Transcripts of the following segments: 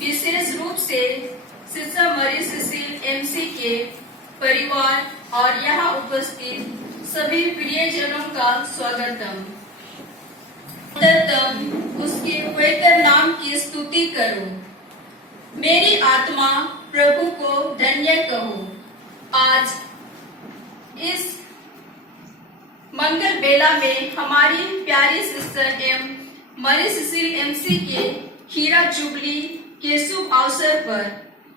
विशेष रूप से सिस्टर मरी सिसिल एमसी के परिवार और यहाँ उपस्थित सभी प्रियजनों का स्वागतम। उसके पवित्र नाम की स्तुति करो। मेरी आत्मा प्रभु को धन्य कहो। आज इस मंगल बेला में हमारी प्यारी सिस्टर मरी सिसिल एमसी के हीरा जुबली के शुभ अवसर पर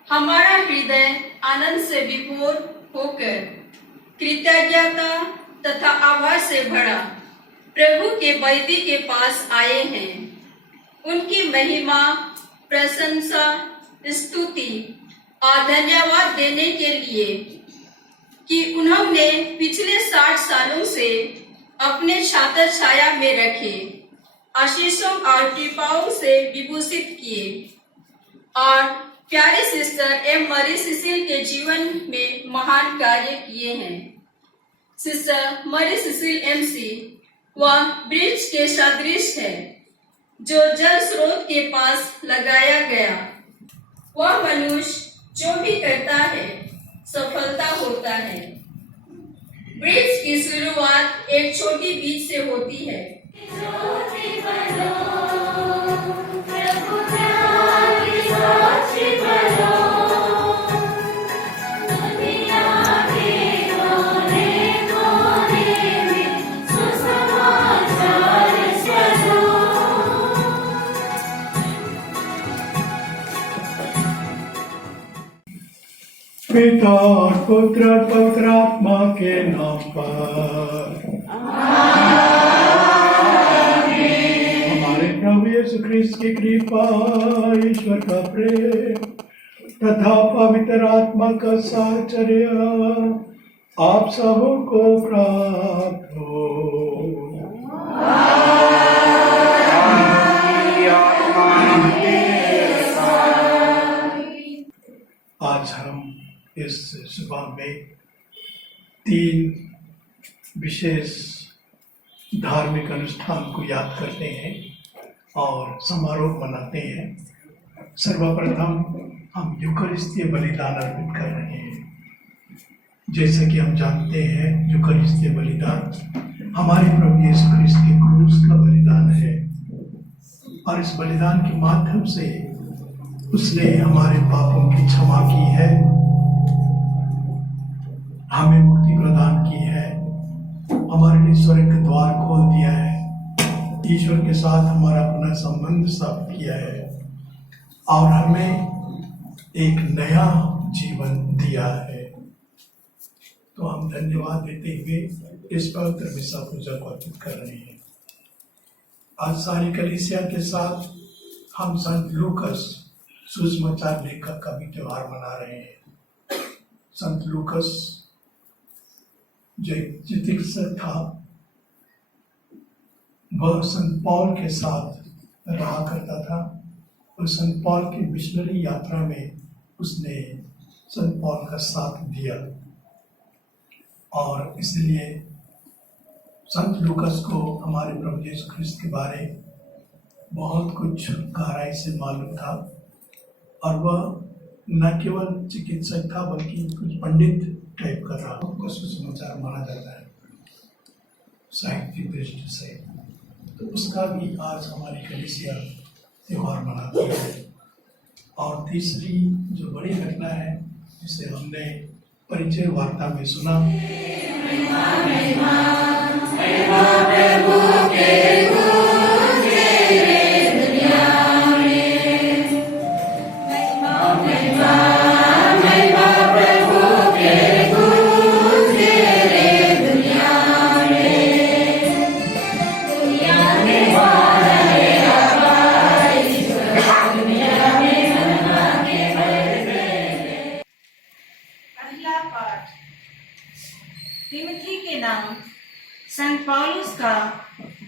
हमारा हृदय आनंद से विभोर होकर कृतज्ञता तथा आभार से भरा प्रभु के वेदी के पास आए हैं। उनकी महिमा, प्रशंसा, स्तुति और धन्यवाद देने के लिए कि उन्होंने पिछले 60 सालों से अपने छात्र छाया में रखे, आशीषों और कृपाओं से विभूषित किए और प्यारे सिस्टर मरी सिसिल के जीवन में महान कार्य किए हैं। सिस्टर मरी सिसिल एमसी वह वृक्ष के सदृश है जो जल स्रोत के पास लगाया गया। वह मनुष्य जो भी करता है सफलता होता है। वृक्ष की शुरुआत एक छोटी बीज से होती है। पिता और पुत्र और पवित्र आत्मा के नाम पर हमारे प्रभु यीशु ख्रिस्त की कृपा, ईश्वर का प्रेम तथा पवित्र आत्मा का साहचर्य आप सबको प्राप्त हो। आज हम इस सुबह में 3 विशेष धार्मिक अनुष्ठान को याद करते हैं और समारोह मनाते हैं। सर्वप्रथम हम यूकरिस्तीय बलिदान अर्पित कर रहे हैं। जैसे कि हम जानते हैं, यूकरिस्तीय बलिदान हमारे प्रभु यीशु ख्रिस्त के क्रूस का बलिदान है और इस बलिदान के माध्यम से उसने हमारे पापों की क्षमा की है, हमें मुक्ति प्रदान की है, हमारे लिए स्वर्ग का द्वार खोल दिया है, ईश्वर के साथ हमारा अपना संबंध स्थापित किया है और हमें एक नया जीवन दिया है। तो हम धन्यवाद देते हुए इस पवित्र मिसा पूजा को अर्पित कर रहे हैं। आज सारी कलीसिया के साथ हम संत लूकस सुसमाचार लेखक का भी त्योहार मना रहे हैं। संत लूकस जो एक चिकित्सक था, वह संत पौल के साथ रहा करता था और संत पौल की मिशनरी यात्रा में उसने संत पौल का साथ दिया और इसलिए संत लूकस को हमारे प्रभु यीशु ख्रिस्त के बारे बहुत कुछ गहराई से मालूम था और वह न केवल चिकित्सक था बल्कि कुछ पंडित टाइप का था। उसको सुसमाचार माना जाता है साहित्य दृष्टि से। तो उसका भी आज हमारी कलीसिया त्योहार मनाती है। और तीसरी जो बड़ी घटना है जिसे हमने परिचय वार्ता में सुना, तिमोथी के नाम संत पौलुस का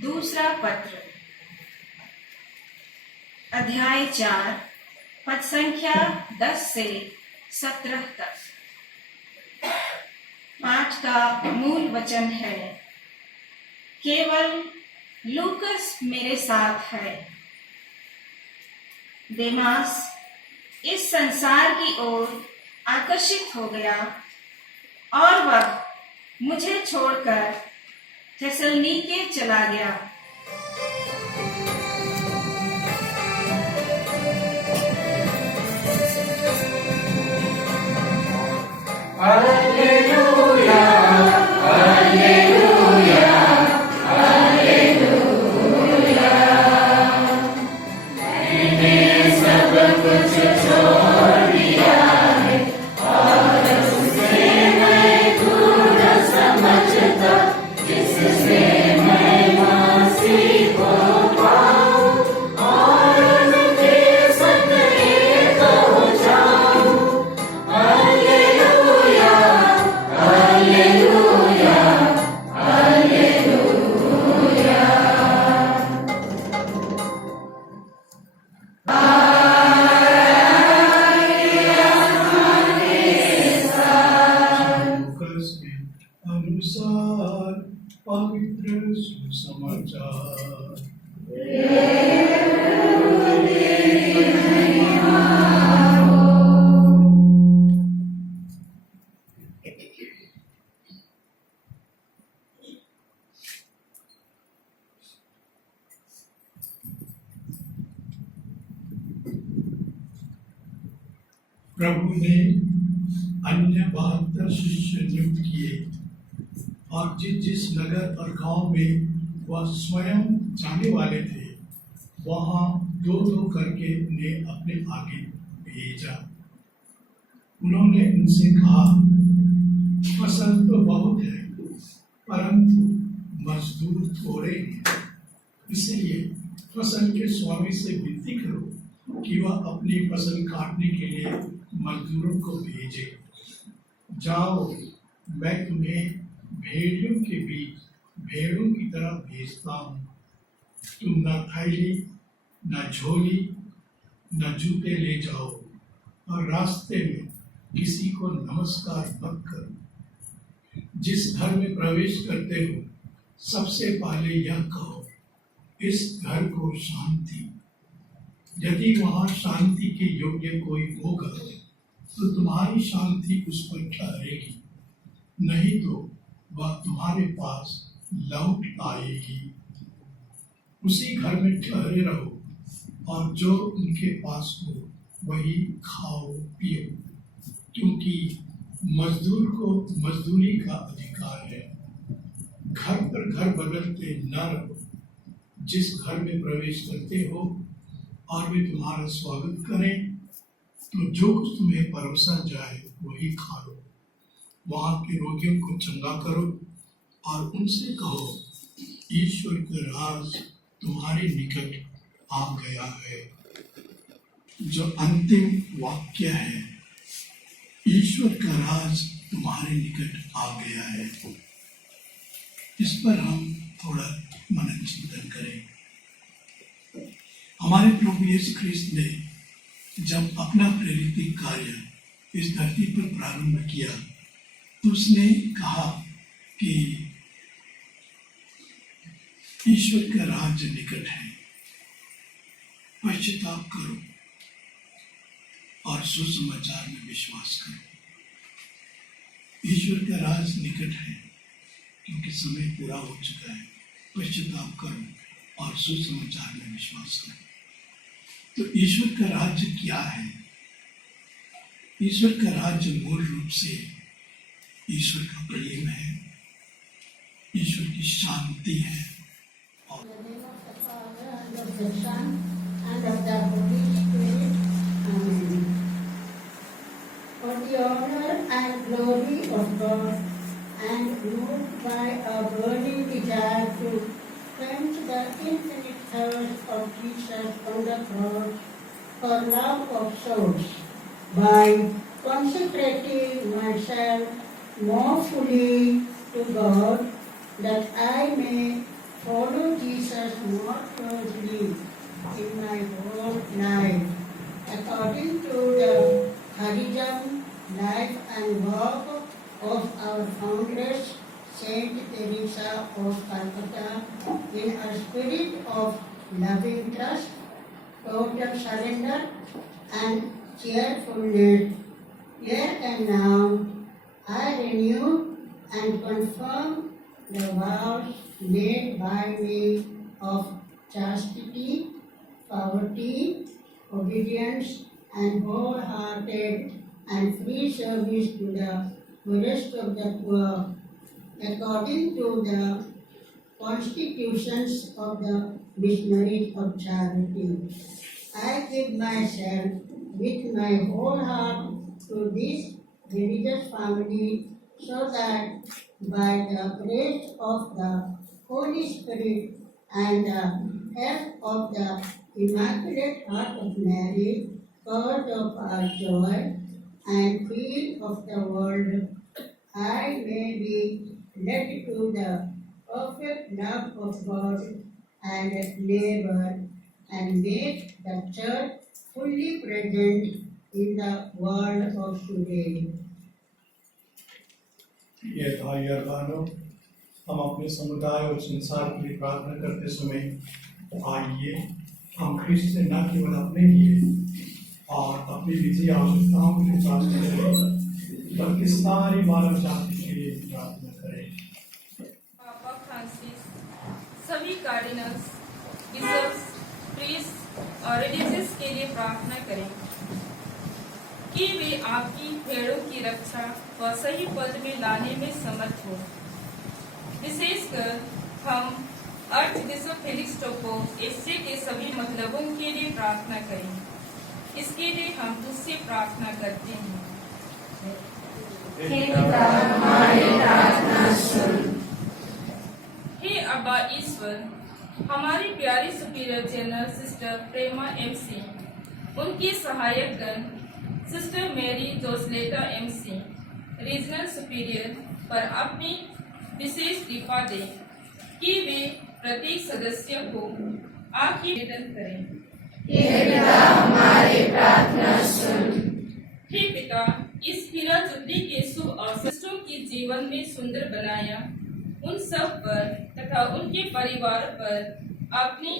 दूसरा पत्र, अध्याय 4, पद संख्या 10 से 17 तक। पाठ का मूल वचन है, केवल लूकस मेरे साथ है। देमास इस संसार की ओर आकर्षित हो गया और वह मुझे छोड़कर थेसलनीके चला गया। अनुसार पवित्र सुसमाचार। प्रभु ने अन्य 72 शिष्य नियुक्त किए और जिस नगर और गांव में वह स्वयं जाने वाले थे वहां दो दो करके उन्हें अपने आगे भेजा। उन्होंने उनसे कहा, फसल तो बहुत है परंतु मजदूर थोड़े हैं, इसलिए फसल के स्वामी से विनती करो कि वह अपनी फसल काटने के लिए मजदूरों को भेजे। जाओ, मैं तुम्हें भेड़ियों के बीच भेड़ों की तरह भेजता हूँ। तुम न थैली, न झोली, न जूते ले जाओ और रास्ते में किसी को नमस्कार मत करो। जिस घर में प्रवेश करते हो सबसे पहले यह कहो, इस घर को शांति। यदि वहां शांति के योग्य कोई होगा तो तुम्हारी शांति उस पर ठहरेगी, नहीं तो वह तुम्हारे पास लौट आएगी। उसी घर में ठहरे रहो और जो उनके पास हो वही खाओ पियो, क्योंकि मजदूर को मजदूरी का अधिकार है। घर पर घर बदलते न रहो। जिस घर में प्रवेश करते हो और वे तुम्हारा स्वागत करें तो जो कुछ तुम्हें परोसा जाए वही खा लो। वहां के रोगियों को चंगा करो और उनसे कहो, ईश्वर का राज तुम्हारे निकट आ गया है। जो अंतिम वाक्य है, ईश्वर का राज तुम्हारे निकट आ गया है, इस पर हम थोड़ा मनन चिंतन करें। हमारे प्रभु यीशु ख्रिस्त ने जब अपना प्रेरित कार्य इस धरती पर प्रारंभ किया तो उसने कहा कि ईश्वर का राज्य निकट है, पश्चाताप करो और सुसमाचार में विश्वास करो। ईश्वर का राज निकट है क्योंकि समय पूरा हो चुका है। पश्चाताप करो और सुसमाचार में विश्वास करो। तो ईश्वर का राज्य क्या है? ईश्वर का राज्य मूल रूप से ईश्वर का प्रेम है, ईश्वर की शांति है। और for the honor and glory of God, and moved by a burning desire to quench the infinite thirst of Jesus on the cross for love of souls, by consecrating myself more fully to God, that I may follow Jesus more closely in my whole life, according to the charism, life and work of our foundress, Saint Teresa of Calcutta, in a spirit of loving trust, total surrender and cheerfulness. Here and now, I renew and confirm the vows made by me of chastity, poverty, obedience, and wholehearted and free service to the poorest of the poor, according to the constitutions of the missionaries of charity. I give myself with my whole heart to this religious family so that by the grace of the Holy Spirit and the help of the Immaculate Heart of Mary, cause of our joy and feel of the world, I may be led to the perfect love of God and neighbor and make the church fully present in the world of today. ये भाई और बहनों, हम अपने समुदाय और संसार के लिए प्रार्थना करते समय आइए हम ख्रिस्त से न केवल अपने लिए और अपनी निजी आवश्यकताओं के लिए प्रार्थना करें, बल्कि सारी मानव जाति के लिए प्रार्थना करें। पापा फ्रांसिस, सभी कार्डिनल्स, बिशप्स, प्रीस्ट और रिलीजियस के लिए प्रार्थना करें कि वे आपकी भेड़ों की रक्षा व सही पद में लाने में समर्थ हो। विशेषकर हम आर्चबिशप फेलिक्स टोपो एसजे के सभी मतलबों के लिए प्रार्थना करें। इसके लिए हम तुझसे प्रार्थना करते हैं। हे अब्बा ईश्वर, हमारी प्यारी सुपीरियर जनरल सिस्टर प्रेमा एमसी, उनकी सहायक गण सिस्टर मेरी जोसलेटा एमसी, रीजनल सुपीरियर पर अपनी विशेष कृपा दें कि वे प्रत्येक सदस्य को आपकी निवेदन करें। हे पिता, इस हीरा जुबली के शुभ अवसरों की जीवन में सुंदर बनाया, उन सब पर तथा उनके परिवार पर अपनी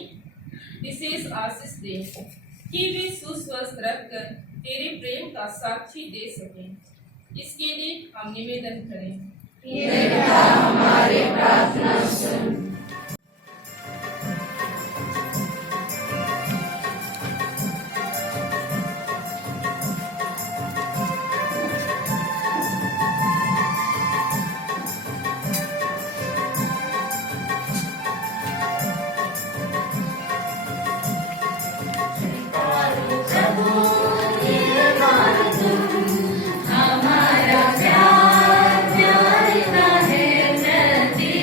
विशेष आशीष दे कि वे सुस्वस्थ रहकर तेरे प्रेम का साक्षी दे सकें। इसके लिए हम निवेदन करें। हे पिता, हमारी प्रार्थना सुन। हमारा प्यार प्यार का है नदी।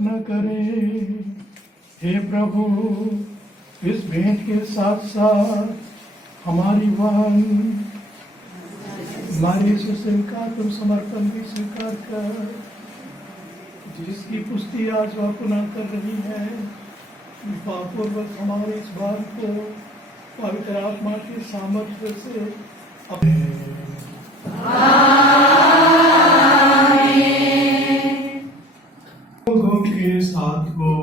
न करें। हे प्रभु, इस भेंट के साथ साथ हमारी वन हमारे सुशील का तुम समर्पण भी स्वीकार कर, जिसकी पुष्टि आज वह पुनः कर रही है। कृपापूर्वक हमारे इस बात को पवित्र आत्मा के सामर्थ्य से लोगों के साथ हो।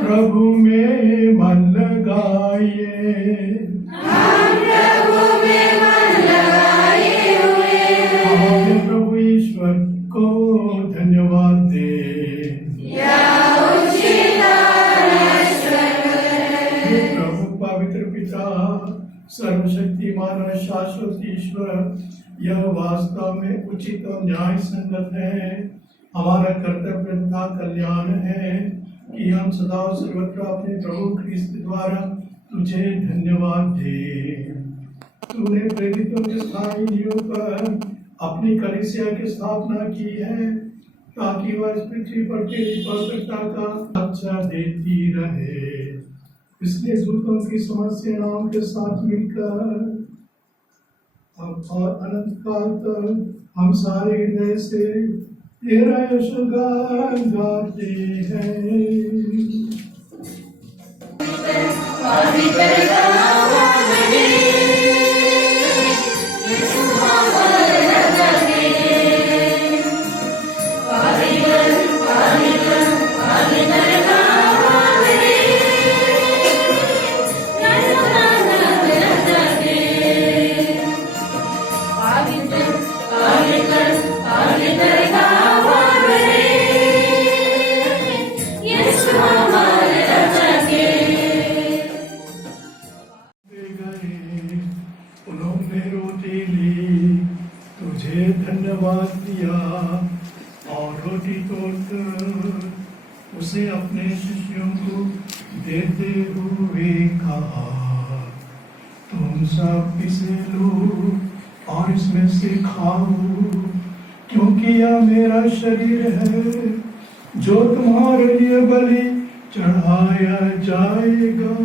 प्रभु में मन लगाइए, हमें प्रभु ईश्वर को धन्यवाद दे। हे प्रभु पवित्र पिता, सर्वशक्तिमान और शाश्वत ईश्वर, यह वास्तव में उचित और न्याय संगत है। हमारा कर्तव्य तथा कल्याण है कि हम सदा और सर्वत्र अपने प्रभु ख्रीस्त द्वारा तुझे धन्यवाद दे। तूने प्रेरितों के स्थायी नियोग पर अपनी कलीसिया की स्थापना की है, ताकि वह इस पृथ्वी पर तेरी पवित्रता का अच्छा देती रहे। इसलिए दूतों की समस्याओं के साथ मिलकर और अनंत काल तक हम सारे हृदय से तेरा यशोगान गाते हैं। उन्होंने रोटी ली, तुझे धन्यवाद दिया और रोटी तोड़कर उसे अपने शिष्यों को देते हुए कहा, तुम सब इसे लो और इसमें से खाओ, क्योंकि यह मेरा शरीर है जो तुम्हारे लिए बलि चढ़ाया जाएगा।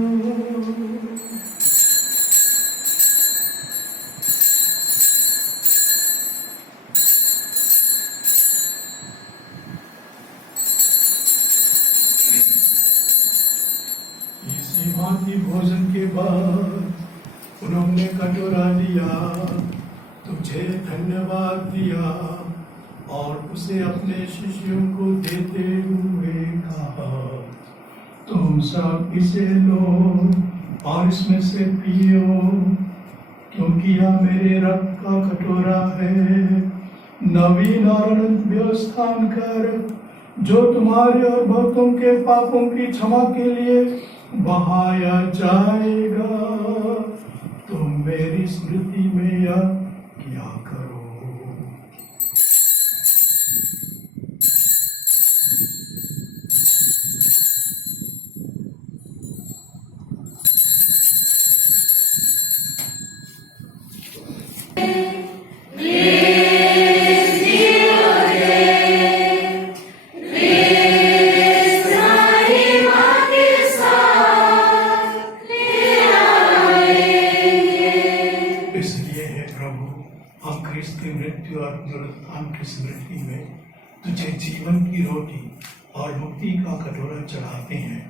इसी भांति भोजन के बाद उन्होंने कटोरा लिया, तुझे धन्यवाद दिया और उसे अपने शिष्यों को देते हुए कहा, तुम सब इसे लो और इसमें से पियो, क्योंकि यह मेरे रक्त का कटोरा है, नवीन और अनंत व्यवस्थान कर, जो तुम्हारे और बहुतों के पापों की क्षमा के लिए बहाया जाएगा। तुम मेरी स्मृति में यह किया करो। इसलिए हे प्रभु, हम ख्रीस्त की मृत्यु और पुनरुत्थान की स्मृति में तुझे जीवन की रोटी और मुक्ति का कटोरा चढ़ाते हैं।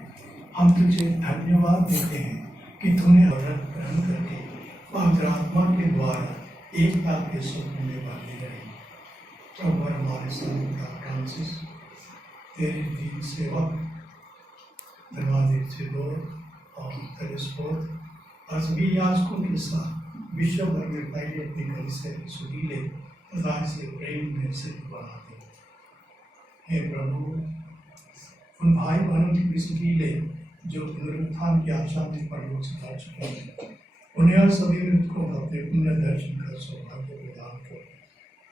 हम तुझे धन्यवाद देते हैं कि तूने व्रत ग्रहण करके पवित्र आत्मा के द्वारा एकता के सुख में बांधे रहे। प्रभु हमारे संत फ्रांसिस, तेरे दीन सेवक धर्माधिक सिदोर और तेरेस्पोर्ट और सभी याजकों के साथ विश्व भर में फैली अपनी कलीसिया के सुरीले तथा से प्रेम में से बढ़ाते हैं। हे प्रभु, उन भाई बहनों की सुरीले जो पुनरुत्थान की आशा में परलोक से जा चुके हैं, उन्हें और सभी मृतकों का अपने पुण्य दर्शन कर सौभाग्य प्रदान कर।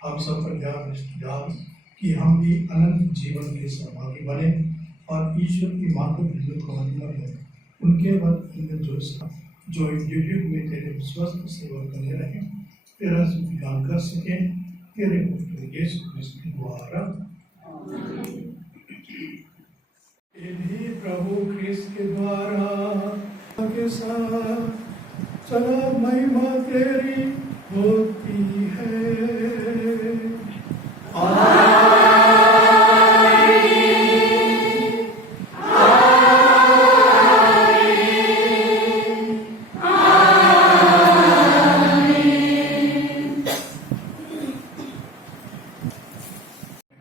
हम सब पर ध्यान कि हम भी अनंत जीवन के सहभागी बने और ईश्वर की मातृ बिंदु को मतलब उनके वक्त जो युग में तेरे स्वस्थ सेवा करने रहे, तेरा स्तुतिगान कर सके तेरे पुत्र यीशु क्रिस्त के द्वारा। इन्हीं प्रभु क्रिस्त के द्वारा के साथ चला महिमा तेरी होती है।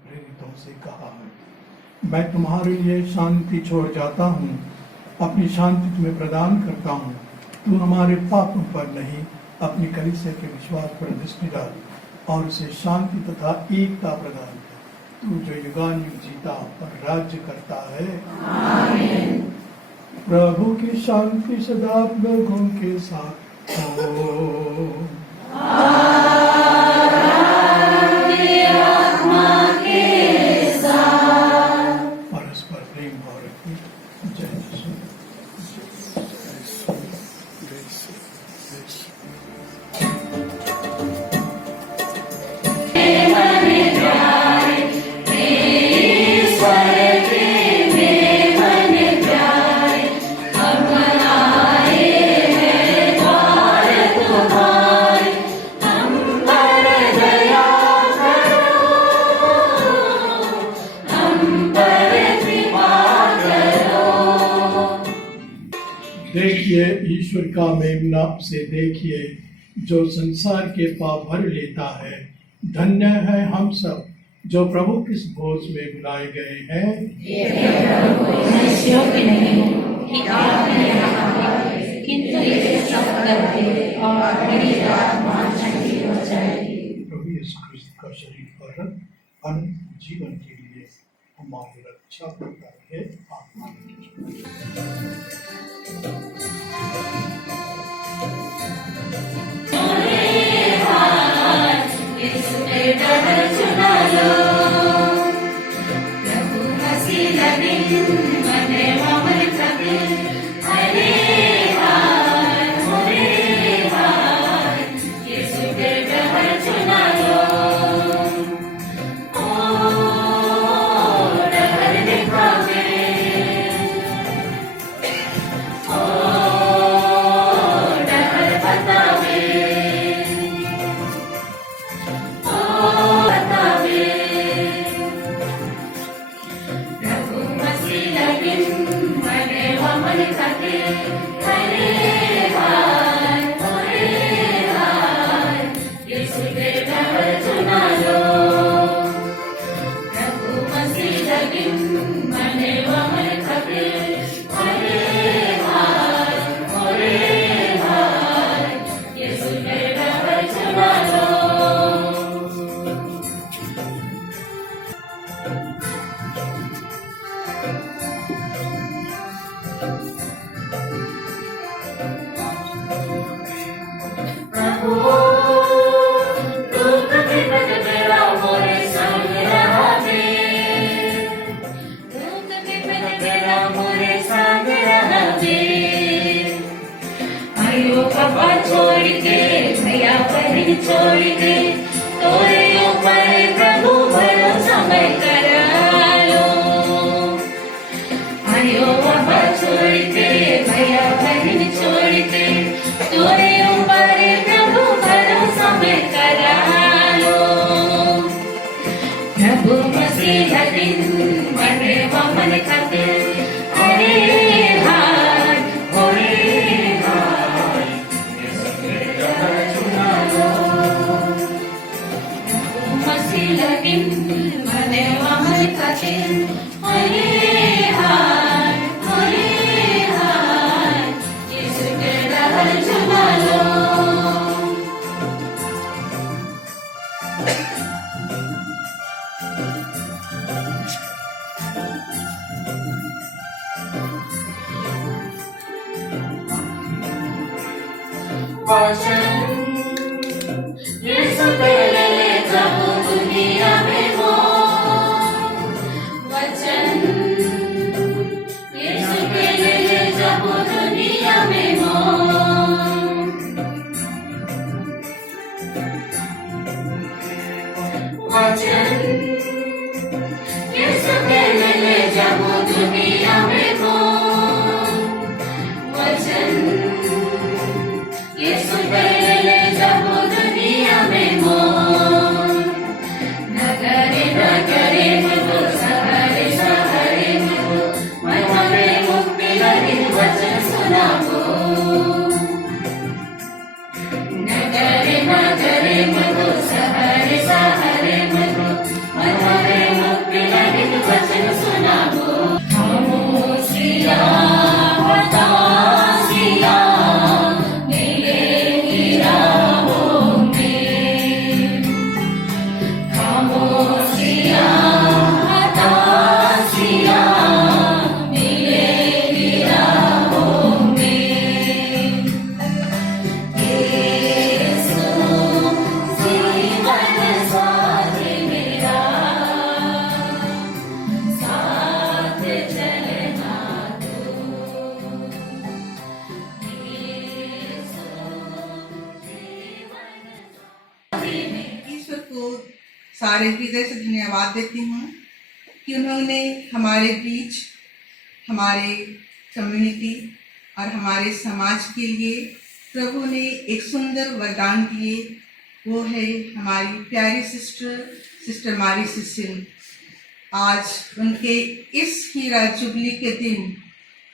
प्रेरितों से कहा है, मैं तुम्हारे लिए शांति छोड़ जाता हूँ, अपनी शांति तुम्हें प्रदान करता हूँ। तू हमारे पापों पर नहीं अपनी कलीसिया के विश्वास पर दृष्टि डाल और उसे शांति तथा एकता प्रदान कर। तू जो युगानुयुग जीता और राज्य करता है। आमीन। प्रभु की शांति सदा आप लोगों के साथ हो। परस्पर प्रेम भाव रखिए। जय यीशु। देखिए ईश्वर का मेमना से देखिए जो संसार के पाप भर लेता है। धन्य है हम सब जो प्रभु किस भोज में बुलाए गए हैं। प्रभु यीशु क्रिस्त का शरीर और रक्त अनंत जीवन के लिए हमारी रक्षा करता है। आमीन। छोड़ के तोरे ऊपर प्रभु भरोसा मैं करा लो। आयो बाबा छोड़ के भैया बहन छोड़ के तोरे ऊपर प्रभु भरोसा मैं करा लो। प्रभु मसीह दिन बड़े वमन खातिर वचन यीशु पहले ले जाओ दुनिया में मोल वचन यीशु पहले ले जाओ दुनिया में मोल नगरे नगरे मुझको सहरे सहरे मुझको मथुरे मुक्ति लगी वचन सुनाओ नगरे नगरे मुझको सहरे सहरे मुझको मथुरे मुक्ति लगी वचन सुनाओ खामोशिया हताशिया मेरे गिराहों में खामोशिया हताशिया मेरे गिराहों में यीशु जीवन साथी मेरा साथ चलना तू यीशु जीवन ईश्वर को सारे हृदय से धन्यवाद देती हूँ कि उन्होंने हमारे बीच हमारे कम्युनिटी और हमारे समाज के लिए प्रभु ने एक सुंदर वरदान दिए। वो है हमारी प्यारी सिस्टर मारी सिसिल। आज उनके इस हीरा जुबली के दिन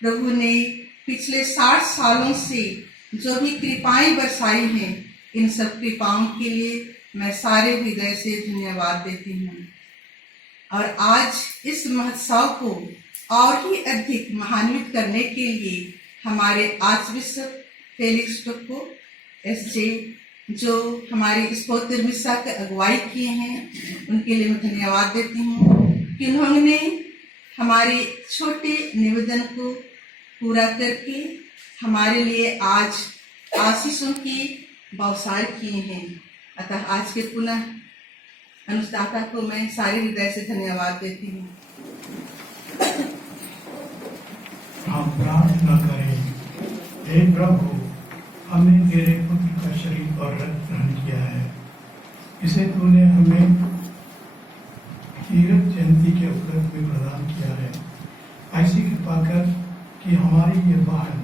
प्रभु ने पिछले 60 सालों से जो भी कृपाएं बरसाई हैं, इन सब कृपाओं के लिए मैं सारे हृदय से धन्यवाद देती हूँ। और आज इस महोत्सव को और ही अधिक महान्वित करने के लिए हमारे आर्चबिशप फेलिक्स टोप्पो एसजे जो हमारी स्पोत्र मिस्सा की अगुवाई किए हैं, उनके लिए मैं धन्यवाद देती हूँ कि उन्होंने हमारे छोटे निवेदन को पूरा करके हमारे लिए आज आशीषों की बौछार किए हैं। अतः आज के पुनः अनुष्ठाता को मैं सारे हृदय से धन्यवाद देती हूँ। हम प्रार्थना करें। हे प्रभु, हमने तेरे पुत्र का शरीर और रक्त ग्रहण किया है। इसे तूने हमें कीरत जयंती के उपलक्ष्य में प्रदान किया है। ऐसी कृपा कर कि हमारी ये बहन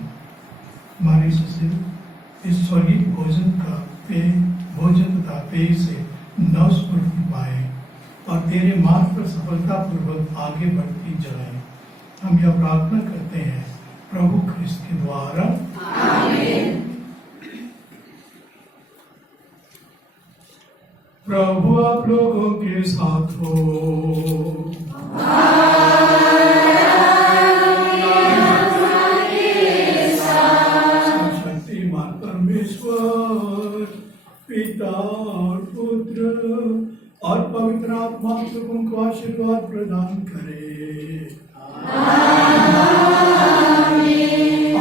मारी सुशील इस स्वर्गीय भोजन तथा पेय से नवस्फूर्ति पाए और तेरे मार्ग पर सफलतापूर्वक आगे बढ़ती जाए। हम यह प्रार्थना करते हैं प्रभु ख्रिस्त के द्वारा, आमीन। प्रभु आप लोगों के साथ हो। शक्तिमान परमेश्वर पिता और पुत्र और पवित्र आत्मा तुमको आशीर्वाद प्रदान करे।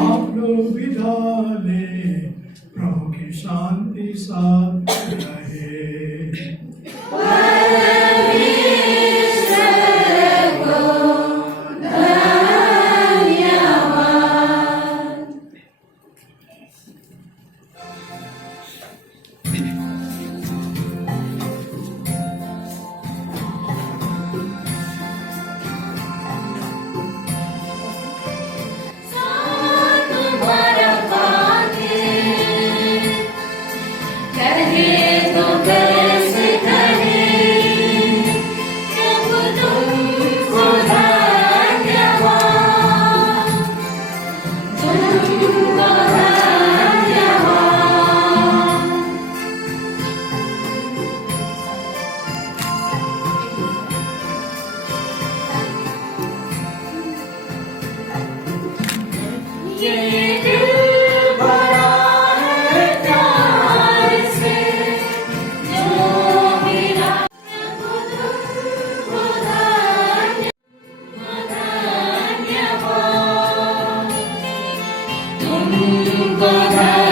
आप लोग विदा लें। प्रभु की शांति साथ रहे। तुम्हारा पाके कहे तो कैसे कहे जब तुमको धन्यवाद तुमको धन्यवाद ये दिल भरा है प्यार से जो मेरा प्रभु तुमको धन्यवाद तुमको धन्यवाद